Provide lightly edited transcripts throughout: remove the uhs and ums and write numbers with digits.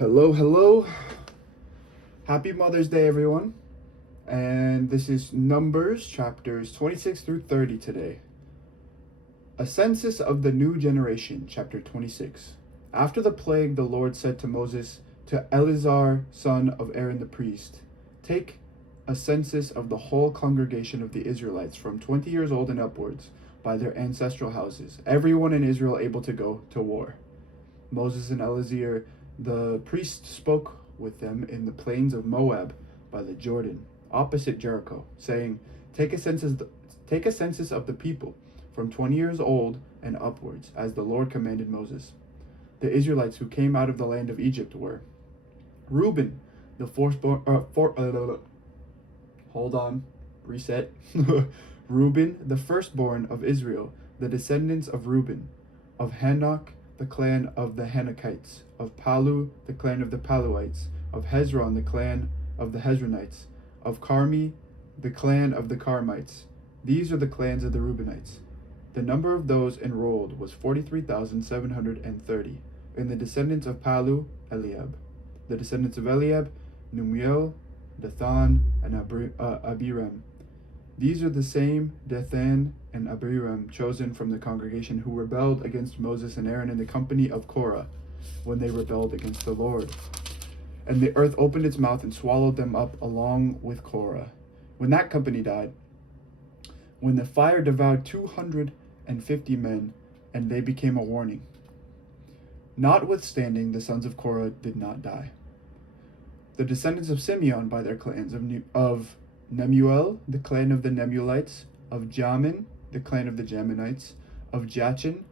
Hello, hello. Happy Mother's Day, everyone. And this is Numbers chapters 26 through 30 today. A census of the new generation, chapter 26. After the plague, the Lord said to Moses, to Eleazar, son of Aaron the priest, take a census of the whole congregation of the Israelites from 20 years old and upwards by their ancestral houses, everyone in Israel able to go to war. Moses and Eleazar the priest spoke with them in the plains of Moab by the Jordan, opposite Jericho, saying, Take a census of the people from 20 years old and upwards, as the Lord commanded Moses. The Israelites who came out of the land of Egypt were Reuben, the Reuben, the firstborn of Israel, the descendants of Reuben, of Hanok, the clan of the Hanokites, of Palu, the clan of the Paluites, of Hezron, the clan of the Hezronites, of Carmi, the clan of the Carmites. These are the clans of the Reubenites. The number of those enrolled was 43,730. In the descendants of Palu, Eliab. The descendants of Eliab, Numuel, Dathan, and Abiram. These are the same Dathan and Abiram chosen from the congregation who rebelled against Moses and Aaron in the company of Korah when they rebelled against the Lord. And the earth opened its mouth and swallowed them up along with Korah. When that company died, when the fire devoured 250 men, and they became a warning. Notwithstanding, the sons of Korah did not die. The descendants of Simeon by their clans of Nemuel, the clan of the Nemuelites, of Jamin, the clan of the Jaminites, of Jachin,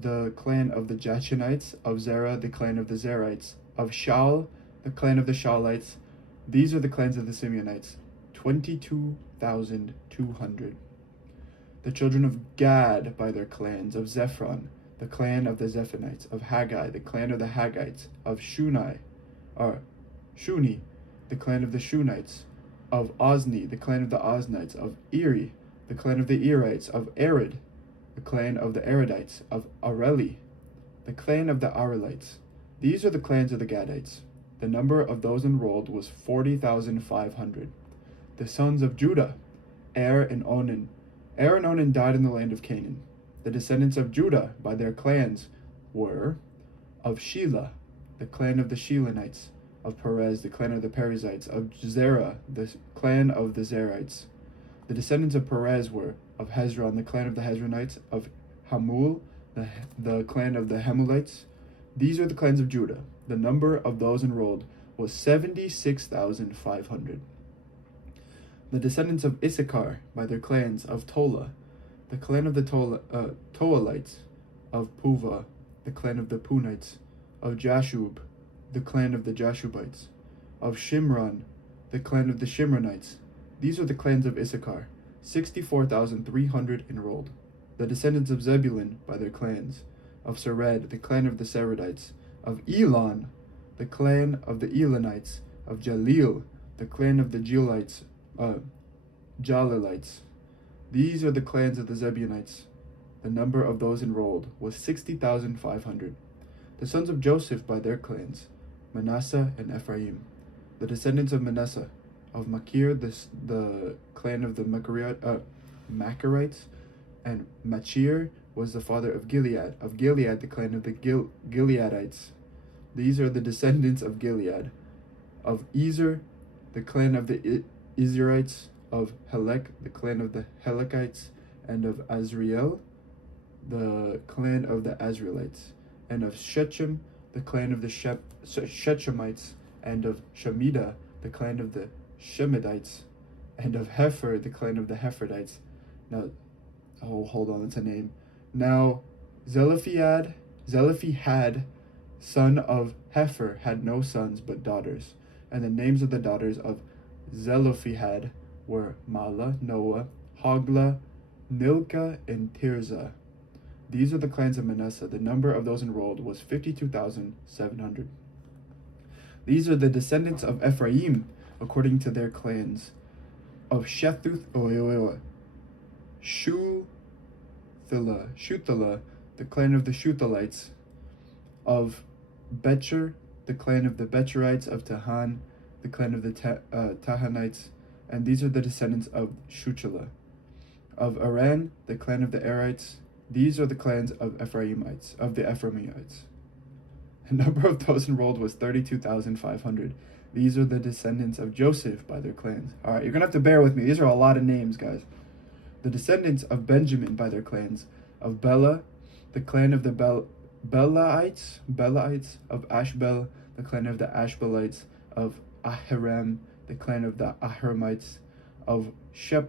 the clan of the Jachinites, of Zerah, the clan of the Zerites, of Shaul, the clan of the Shaulites. These are the clans of the Simeonites, 22,200. The children of Gad by their clans, of Zephron, the clan of the Zephonites, of Haggai, the clan of the Haggites, of Shuni, the clan of the Shunites, of Ozni, the clan of the Oznites, of Eri, the clan of the Erites, of Arid, the clan of the Aridites, of Areli, the clan of the Arelites. These are the clans of the Gadites. The number of those enrolled was 40,500. The sons of Judah, Er and Onan. Er and Onan died in the land of Canaan. The descendants of Judah by their clans were of Shelah, the clan of the Shelanites, of Perez, the clan of the Perizzites, of Zerah, the clan of the Zerites. The descendants of Perez were of Hezron, the clan of the Hezronites, of Hamul, the clan of the Hamulites. These are the clans of Judah. The number of those enrolled was 76,500. The descendants of Issachar by their clans, of Tola, the clan of the Toalites, of Puva, the clan of the Punites, of Jashub, the clan of the Jashubites, of Shimron, the clan of the Shimronites. These are the clans of Issachar, 64,300 enrolled. The descendants of Zebulun by their clans, of Sered, the clan of the Seredites, of Elon, the clan of the Elonites, of Jalil, the clan of the Jalilites. These are the clans of the Zebulites. The number of those enrolled was 60,500. The sons of Joseph by their clans, Manasseh and Ephraim. The descendants of Manasseh, of Machir, the clan of the Machirites, and Machir was the father of Gilead the clan of the Gileadites. These are the descendants of Gilead, of Ezer, the clan of the Ezerites, of Helek, the clan of the Helekites, and of Azriel, the clan of the Azraelites, and of Shechem, the clan of the Shechemites, and of Shemida, the clan of the Shemidites, and of Hefer, the clan of the Hepherites. Now, hold on, that's a name. Now, Zelophehad, son of Hefer, had no sons but daughters. And the names of the daughters of Zelophehad were Mala, Noah, Hogla, Milcah, and Tirzah. These are the clans of Manasseh. The number of those enrolled was 52,700. These are the descendants of Ephraim, according to their clans. Of Shuthelah, the clan of the Shuthalites. Of Becher, the clan of the Betcherites of Tahan, the clan of the Tahanites, and these are the descendants of Shuchelah. Of Aran, the clan of the Arites, these are the clans of the Ephraimites. The number of those enrolled was 32,500. These are the descendants of Joseph by their clans. All right, you're going to have to bear with me. These are a lot of names, guys. The descendants of Benjamin by their clans. Of Bela, the clan of the Belaites, of Ashbel, the clan of the Ashbelites. Of Ahiram, the clan of the Ahiramites. Of Shephupam,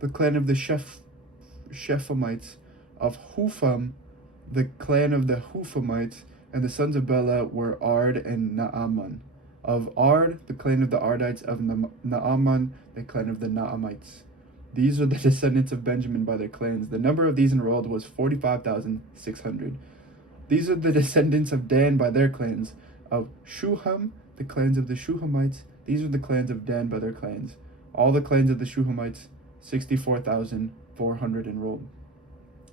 the clan of the Shephamites. Of Hupham, the clan of the Huphamites, and the sons of Bela were Ard and Naaman. Of Ard, the clan of the Ardites. Of Naaman, the clan of the Naamites. These are the descendants of Benjamin by their clans. The number of these enrolled was 45,600. These are the descendants of Dan by their clans. Of Shuham, the clans of the Shuhamites. These are the clans of Dan by their clans. All the clans of the Shuhamites, 64,400 enrolled.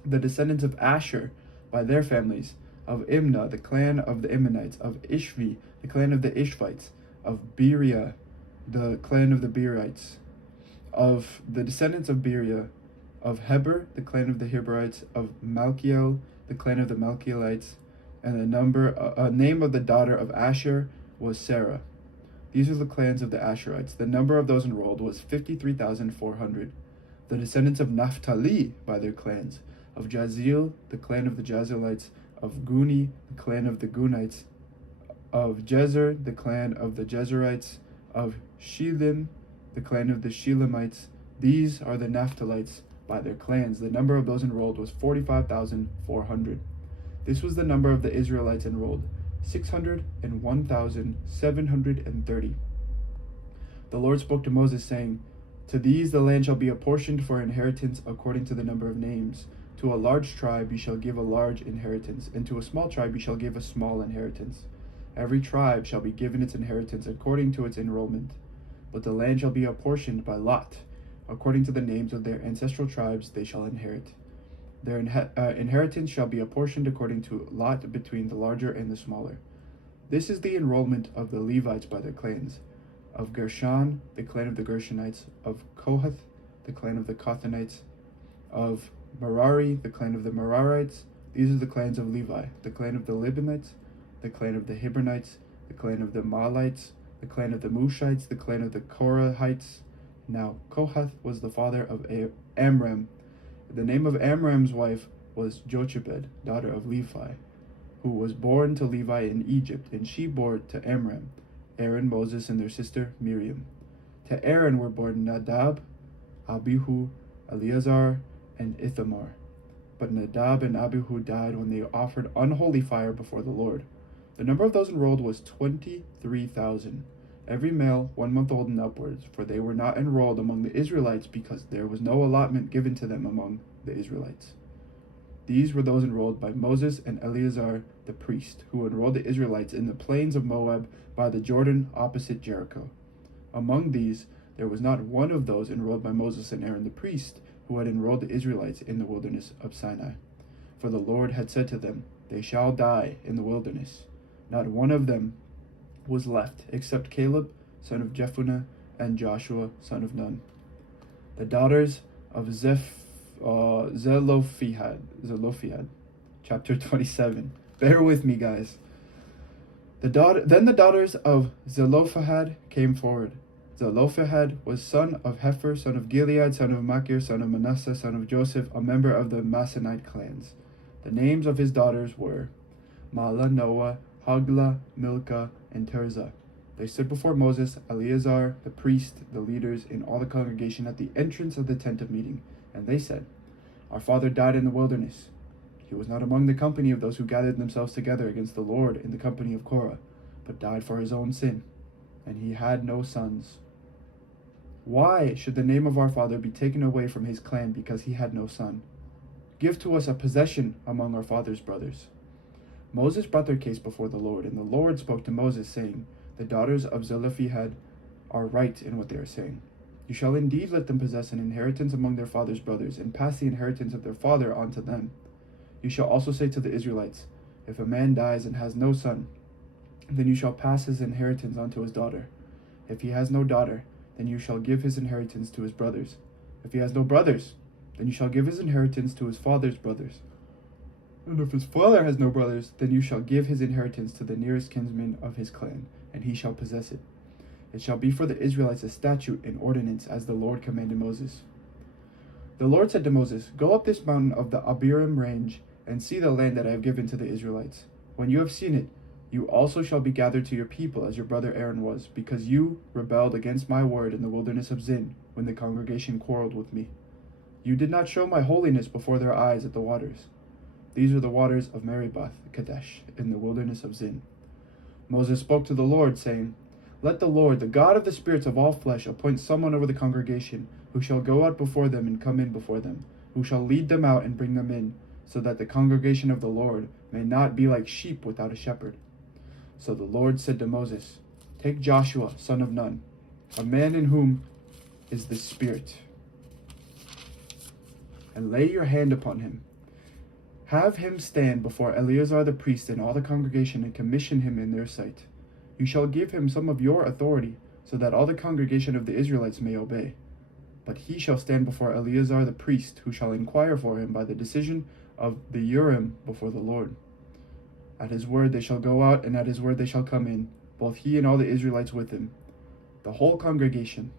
The descendants of Asher by their families. Of Imnah, the clan of the Imnites. Of Ishvi, the clan of the Ishvites. Of Beria, the clan of the Berites. Of the descendants of Beria. Of Heber, the clan of the Heberites. Of Malchiel, the clan of the Malchielites. And the name of the daughter of Asher was Sarah. These are the clans of the Asherites. The number of those enrolled was 53,400. The descendants of Naphtali by their clans. Of Jaziel, the clan of the Jazelites. Of Guni, the clan of the Gunites. Of Jezer, the clan of the Jezerites. Of Shelim, the clan of the Shelemites. These are the Naphtalites by their clans. The number of those enrolled was 45,400. This was the number of the Israelites enrolled, 601,730. The Lord spoke to Moses, saying, "To these the land shall be apportioned for inheritance according to the number of names. To a large tribe you shall give a large inheritance, and to a small tribe you shall give a small inheritance. Every tribe shall be given its inheritance according to its enrollment. But the land shall be apportioned by lot. According to the names of their ancestral tribes they shall inherit. Their inheritance shall be apportioned according to lot between the larger and the smaller. This is the enrollment of the Levites by their clans. Of Gershon, the clan of the Gershonites. Of Kohath, the clan of the Kohathanites. Of Merari, the clan of the Merarites. These are the clans of Levi, the clan of the Libanites, the clan of the Hebronites, the clan of the Mahlites, the clan of the Mushites, the clan of the Korahites. Now Kohath was the father of Amram. The name of Amram's wife was Jochebed, daughter of Levi, who was born to Levi in Egypt, and she bore to Amram Aaron, Moses, and their sister Miriam. To Aaron were born Nadab, Abihu, Eleazar, and Ithamar. But Nadab and Abihu died when they offered unholy fire before the Lord. The number of those enrolled was 23,000, every male 1 month old and upwards, for they were not enrolled among the Israelites because there was no allotment given to them among the Israelites. These were those enrolled by Moses and Eleazar the priest, who enrolled the Israelites in the plains of Moab by the Jordan opposite Jericho. Among these, there was not one of those enrolled by Moses and Aaron the priest, who had enrolled the Israelites in the wilderness of Sinai. For the Lord had said to them, "They shall die in the wilderness." Not one of them was left, except Caleb, son of Jephunneh, and Joshua, son of Nun. The daughters of Zelophehad, chapter 27. Bear with me, guys. Then the daughters of Zelophehad came forward. Zelophehad was son of Hepher, son of Gilead, son of Machir, son of Manasseh, son of Joseph, a member of the Masonite clans. The names of his daughters were Mahlah, Noah, Haglah, Milcah, and Tirzah. They stood before Moses, Eleazar, the priest, the leaders, and all the congregation at the entrance of the tent of meeting. And they said, "Our father died in the wilderness. He was not among the company of those who gathered themselves together against the Lord in the company of Korah, but died for his own sin, and he had no sons. Why should the name of our father be taken away from his clan because he had no son? Give to us a possession among our father's brothers." Moses brought their case before the Lord, and the Lord spoke to Moses, saying, "The daughters of Zelophehad are right in what they are saying. You shall indeed let them possess an inheritance among their father's brothers, and pass the inheritance of their father on to them. You shall also say to the Israelites, if a man dies and has no son, then you shall pass his inheritance on to his daughter. If he has no daughter, then you shall give his inheritance to his brothers. If he has no brothers, then you shall give his inheritance to his father's brothers. And if his father has no brothers, then you shall give his inheritance to the nearest kinsman of his clan, and he shall possess it. It shall be for the Israelites a statute and ordinance, as the Lord commanded Moses. The Lord said to Moses, Go up this mountain of the Abiram range, and see the land that I have given to the Israelites. When you have seen it, you also shall be gathered to your people as your brother Aaron was, because you rebelled against my word in the wilderness of Zin, when the congregation quarreled with me. You did not show my holiness before their eyes at the waters. These are the waters of Meribah Kadesh, in the wilderness of Zin. Moses spoke to the Lord, saying, Let the Lord, the God of the spirits of all flesh, appoint someone over the congregation, who shall go out before them and come in before them, who shall lead them out and bring them in, so that the congregation of the Lord may not be like sheep without a shepherd. So the Lord said to Moses, Take Joshua, son of Nun, a man in whom is the Spirit, and lay your hand upon him. Have him stand before Eleazar the priest and all the congregation, and commission him in their sight. You shall give him some of your authority, so that all the congregation of the Israelites may obey. But he shall stand before Eleazar the priest, who shall inquire for him by the decision of the Urim before the Lord. At his word they shall go out, and at his word they shall come in, both he and all the Israelites with him, the whole congregation.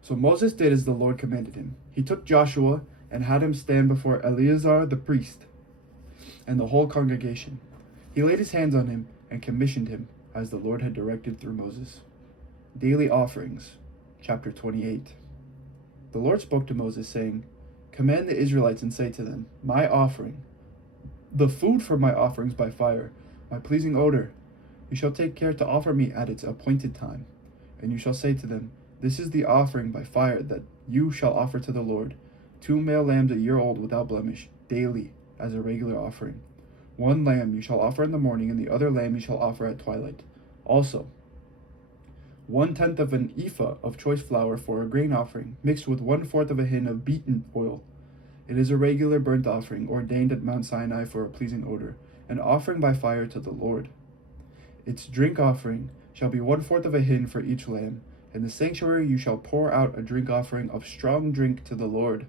So Moses did as the Lord commanded him. He took Joshua and had him stand before Eleazar the priest and the whole congregation. He laid his hands on him and commissioned him, as the Lord had directed through Moses. Daily Offerings, chapter 28. The Lord spoke to Moses, saying, Command the Israelites and say to them, My offering, the food for my offerings by fire, my pleasing odor, you shall take care to offer me at its appointed time. And you shall say to them, This is the offering by fire that you shall offer to the Lord, 2 male lambs a year old without blemish, daily, as a regular offering. 1 lamb you shall offer in the morning, and the other lamb you shall offer at twilight. Also, 1/10 of an ephah of choice flour for a grain offering, mixed with 1/4 of a hin of beaten oil. It is a regular burnt offering, ordained at Mount Sinai for a pleasing odor, an offering by fire to the Lord. Its drink offering shall be 1/4 of a hin for each lamb. In the sanctuary you shall pour out a drink offering of strong drink to the Lord.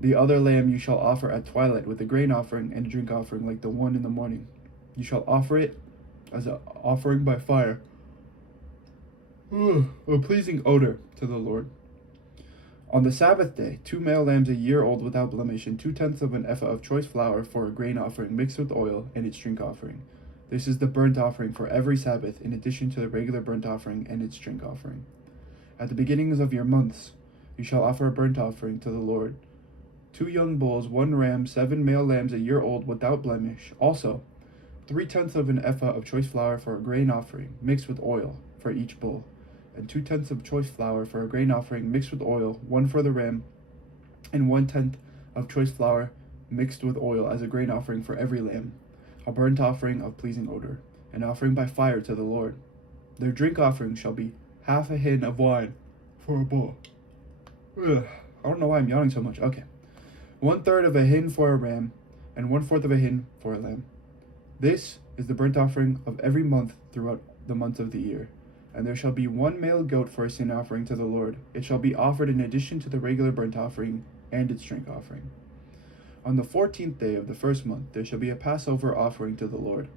The other lamb you shall offer at twilight with a grain offering and a drink offering like the one in the morning. You shall offer it as an offering by fire, a pleasing odor to the Lord. On the Sabbath day, 2 male lambs a year old without blemish, and 2/10 of an ephah of choice flour for a grain offering mixed with oil, and its drink offering. This is the burnt offering for every Sabbath, in addition to the regular burnt offering and its drink offering. At the beginnings of your months, you shall offer a burnt offering to the Lord. 2 young bulls, 1 ram, 7 male lambs a year old without blemish. Also, 3/10 of an ephah of choice flour for a grain offering mixed with oil for each bull, and 2/10 of choice flour for a grain offering mixed with oil, 1 for the ram, and 1/10 of choice flour mixed with oil as a grain offering for every lamb, a burnt offering of pleasing odor, an offering by fire to the Lord. Their drink offering shall be 1/2 a hin of wine for a bull. I don't know why I'm yawning so much. Okay. 1/3 of a hin for a ram, and 1/4 of a hin for a lamb. This is the burnt offering of every month throughout the months of the year. And there shall be 1 male goat for a sin offering to the Lord. It shall be offered in addition to the regular burnt offering and its drink offering. On the 14th day of the first month there shall be a Passover offering to the Lord.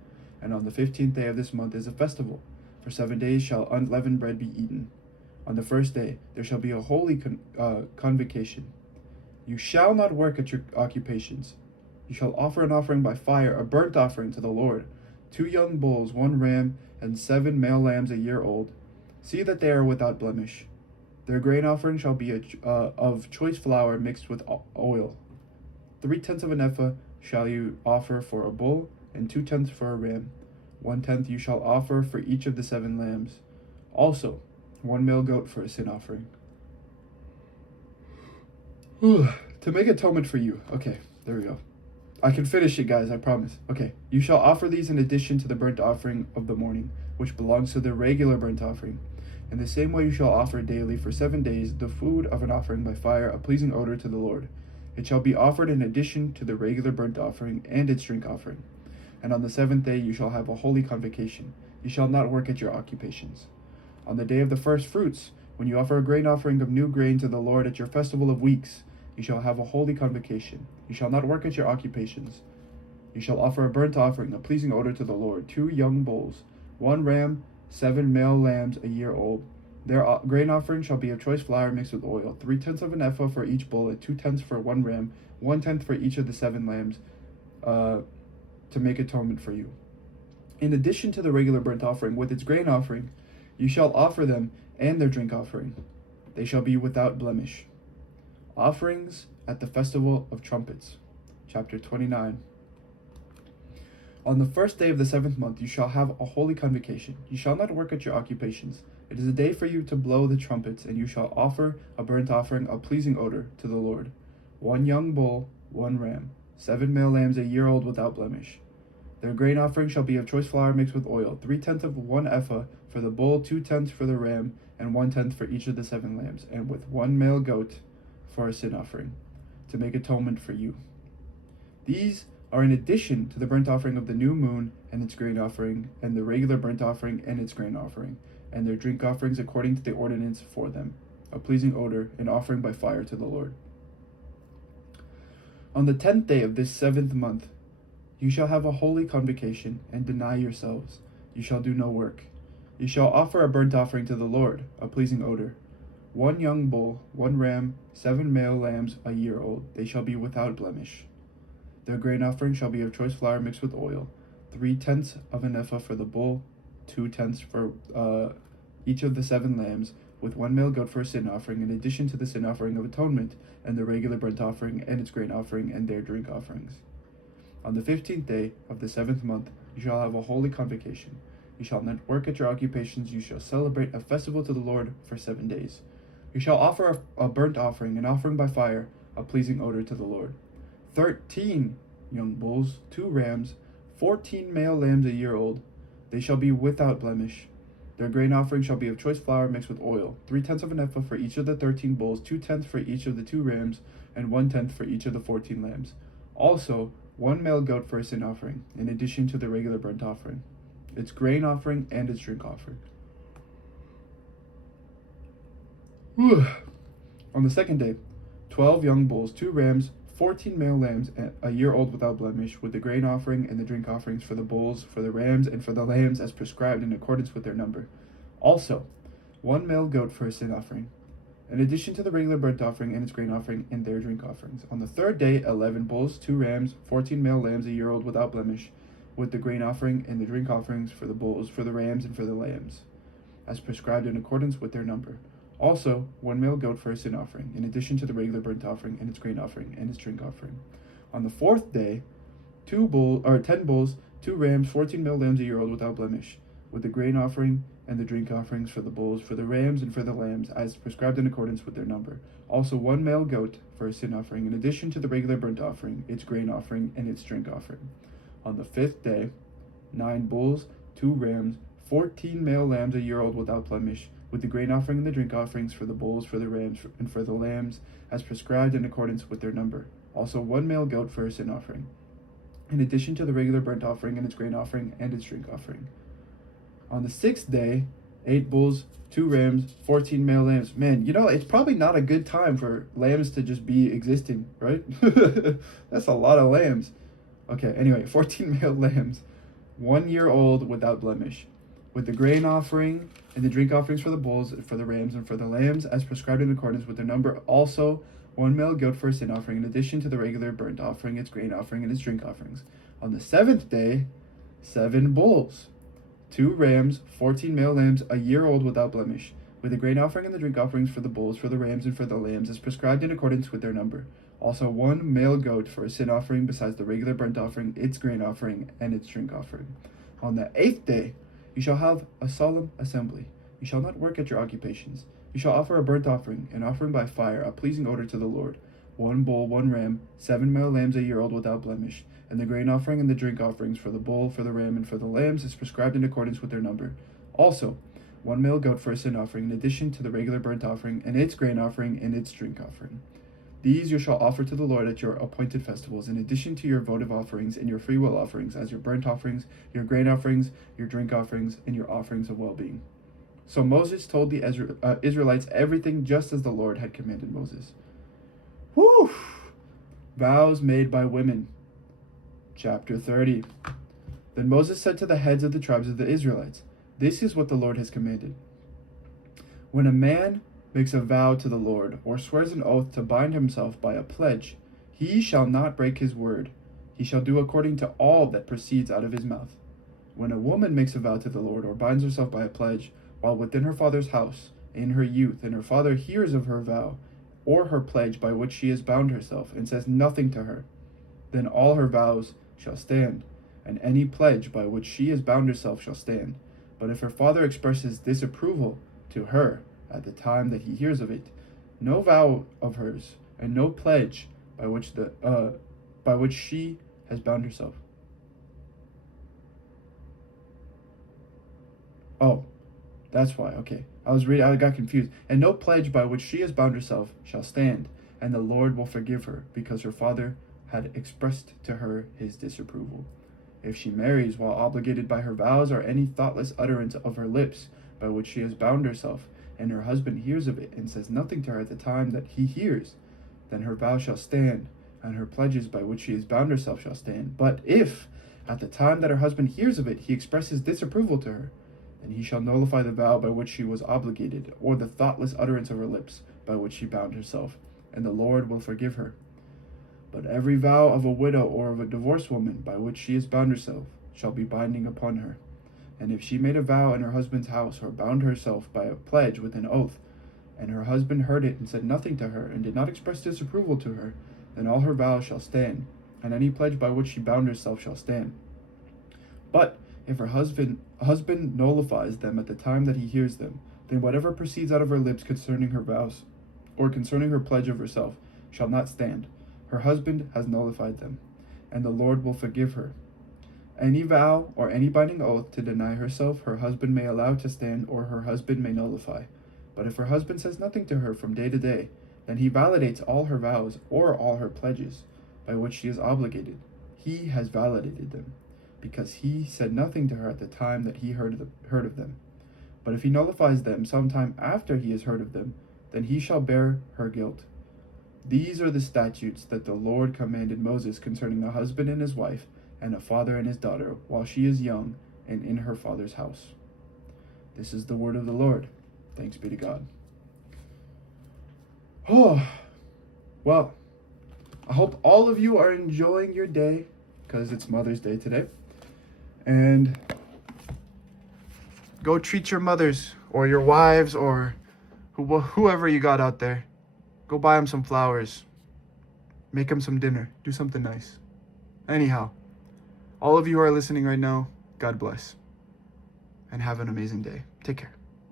And on the 15th day of this month is a festival. For 7 days shall unleavened bread be eaten. On the first day there shall be a holy convocation. You shall not work at your occupations. You shall offer an offering by fire, a burnt offering to the Lord, 2 young bulls, 1 ram, and 7 male lambs a year old. See that they are without blemish. Their grain offering shall be of choice flour mixed with oil. 3/10 of an ephah shall you offer for a bull, and 2/10 for a ram. 1/10 you shall offer for each of the 7 lambs. Also, 1 male goat for a sin offering. To make atonement for you. Okay, there we go. I can finish it, guys, I promise. Okay, you shall offer these in addition to the burnt offering of the morning, which belongs to the regular burnt offering. In the same way you shall offer daily for 7 days the food of an offering by fire, a pleasing odor to the Lord. It shall be offered in addition to the regular burnt offering and its drink offering. And on the 7th day you shall have a holy convocation. You shall not work at your occupations. On the day of the first fruits, when you offer a grain offering of new grain to the Lord at your festival of weeks, you shall have a holy convocation. You shall not work at your occupations. You shall offer a burnt offering, a pleasing odor to the Lord, 2 young bulls, 1 ram, 7 male lambs a year old. Their grain offering shall be of choice flour mixed with oil, 3/10 of an ephah for each bull, and 2/10 for 1 ram, 1/10 for each of the 7 lambs, to make atonement for you. In addition to the regular burnt offering with its grain offering, you shall offer them and their drink offering. They shall be without blemish. Offerings at the Festival of Trumpets. Chapter 29. On the first day of the 7th month you shall have a holy convocation. You shall not work at your occupations. It is a day for you to blow the trumpets, and you shall offer a burnt offering, a pleasing odor to the Lord. 1 young bull, 1 ram, 7 male lambs a year old without blemish. Their grain offering shall be of choice flour mixed with oil, 3/10 of 1 ephah for the bull, 2/10 for the ram, and 1/10 for each of the 7 lambs, and with 1 male goat for a sin offering, to make atonement for you. These are in addition to the burnt offering of the new moon and its grain offering, and the regular burnt offering and its grain offering, and their drink offerings according to the ordinance for them, a pleasing odor, an offering by fire to the Lord. On the 10th day of this 7th month, you shall have a holy convocation, and deny yourselves. You shall do no work. You shall offer a burnt offering to the Lord, a pleasing odor. 1 young bull, 1 ram, 7 male lambs a year old. They shall be without blemish. Their grain offering shall be of choice flour mixed with oil, 3/10 of an ephah for the bull, 2/10 for each of the 7 lambs, with 1 male goat for a sin offering, in addition to the sin offering of atonement, and the regular burnt offering, and its grain offering, and their drink offerings. On the 15th day of the 7th month you shall have a holy convocation. You shall not work at your occupations. You shall celebrate a festival to the Lord for 7 days. You shall offer a burnt offering, an offering by fire, a pleasing odor to the Lord. 13 young bulls, 2 rams, 14 male lambs a year old. They shall be without blemish. Their grain offering shall be of choice flour mixed with oil, 3/10 of an ephah for each of the 13 bulls, 2/10 for each of the 2 rams, and 1/10 for each of the 14 lambs. Also, 1 male goat for a sin offering, in addition to the regular burnt offering, its grain offering, and its drink offering. On the 2nd day, 12 young bulls, 2 rams, 14 male lambs a year old without blemish, with the grain offering and the drink offerings for the bulls, for the rams, and for the lambs as prescribed in accordance with their number. Also, 1 male goat for a sin offering, in addition to the regular burnt offering and its grain offering and their drink offerings. On the 3rd day, 11 bulls, 2 rams, 14 male lambs a year old without blemish, with the grain offering and the drink offerings for the bulls, for the rams, and for the lambs, as prescribed in accordance with their number. Also, 1 male goat for a sin offering, in addition to the regular burnt offering and its grain offering and its drink offering. On the 4th day, 10 bulls, 2 rams, 14 male lambs a year old without blemish, with the grain offering and the drink offerings for the bulls, for the rams, and for the lambs, as prescribed in accordance with their number. Also 1 male goat for a sin offering, in addition to the regular burnt offering, its grain offering, and its drink offering. On the 5th day, 9 bulls, 2 rams, 14 male lambs a year old without blemish, with the grain offering and the drink offerings for the bulls, for the rams, and for the lambs, as prescribed in accordance with their number. Also 1 male goat for a sin offering, in addition to the regular burnt offering and its grain offering and its drink offering. On the 6th day, 8 bulls, 2 rams, 14 male lambs. Man, it's probably not a good time for lambs to just be existing, right? That's a lot of lambs. Okay, anyway, 14 male lambs, 1 year old without blemish, with the grain offering and the drink offerings for the bulls, for the rams, and for the lambs, as prescribed in accordance with their number. Also, 1 male goat for a sin offering, in addition to the regular burnt offering, its grain offering, and its drink offerings. On the 7th day, 7 bulls, 2 rams, 14 male lambs a year old without blemish, with the grain offering and the drink offerings for the bulls, for the rams, and for the lambs, as prescribed in accordance with their number. Also 1 male goat for a sin offering, besides the regular burnt offering, its grain offering, and its drink offering. On the 8th day, you shall have a solemn assembly. You shall not work at your occupations. You shall offer a burnt offering, an offering by fire, a pleasing odor to the Lord. 1 bull, 1 ram, 7 male lambs a year old without blemish, and the grain offering and the drink offerings for the bull, for the ram, and for the lambs, is prescribed in accordance with their number. Also, 1 male goat for a sin offering, in addition to the regular burnt offering, and its grain offering, and its drink offering. These you shall offer to the Lord at your appointed festivals, in addition to your votive offerings and your freewill offerings, as your burnt offerings, your grain offerings, your drink offerings, and your offerings of well-being." So Moses told the Israelites everything just as the Lord had commanded Moses. Whew! Vows made by women. Chapter 30. Then Moses said to the heads of the tribes of the Israelites, "This is what the Lord has commanded. When a man makes a vow to the Lord, or swears an oath to bind himself by a pledge, he shall not break his word. He shall do according to all that proceeds out of his mouth. When a woman makes a vow to the Lord, or binds herself by a pledge, while within her father's house, in her youth, and her father hears of her vow, or her pledge by which she has bound herself, and says nothing to her, then all her vows shall stand, and any pledge by which she has bound herself shall stand. But if her father expresses disapproval to her at the time that he hears of it, no vow of hers and no pledge by which she has bound herself. Oh, that's why. Okay, I got confused. "And no pledge by which she has bound herself shall stand, and the Lord will forgive her, because her father had expressed to her his disapproval. If she marries while obligated by her vows, or any thoughtless utterance of her lips by which she has bound herself, and her husband hears of it and says nothing to her at the time that he hears, then her vow shall stand, and her pledges by which she has bound herself shall stand. But if, at the time that her husband hears of it, he expresses disapproval to her, then he shall nullify the vow by which she was obligated, or the thoughtless utterance of her lips by which she bound herself, and the Lord will forgive her. But every vow of a widow or of a divorced woman by which she has bound herself shall be binding upon her. And if she made a vow in her husband's house, or bound herself by a pledge with an oath, and her husband heard it and said nothing to her, and did not express disapproval to her, then all her vows shall stand, and any pledge by which she bound herself shall stand. But if her husband nullifies them at the time that he hears them, then whatever proceeds out of her lips concerning her vows, or concerning her pledge of herself, shall not stand. Her husband has nullified them, and the Lord will forgive her. Any vow or any binding oath to deny herself, her husband may allow to stand, or her husband may nullify. But if her husband says nothing to her from day to day, then he validates all her vows or all her pledges by which she is obligated. He has validated them, because he said nothing to her at the time that he heard of them. But if he nullifies them sometime after he has heard of them, then he shall bear her guilt. These are the statutes that the Lord commanded Moses concerning a husband and his wife, and a father and his daughter, while she is young and in her father's house." This is the word of the Lord. Thanks be to God. Oh, well, I hope all of you are enjoying your day, because it's Mother's Day today. And go treat your mothers or your wives or whoever you got out there. Go buy them some flowers. Make them some dinner. Do something nice. Anyhow, all of you who are listening right now, God bless. And have an amazing day. Take care.